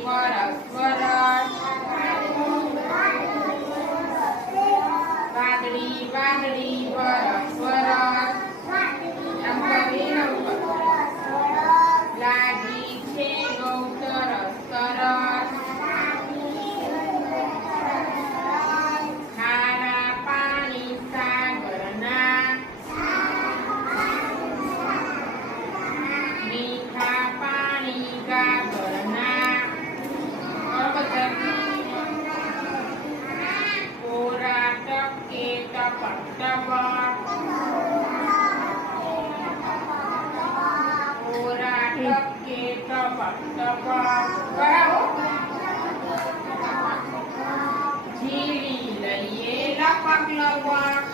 વરસ વરસ વાદળી વાદળી વરસ વરસ લાગી છે બહુ સરસ સરસ ખારા પાણી સાગરના મીઠા પાણી ગાગરના કોરા ટપકે ટપક ટપક કોરા ટપકે ટપક ટપક ઝીલી લઈએ લપક લપક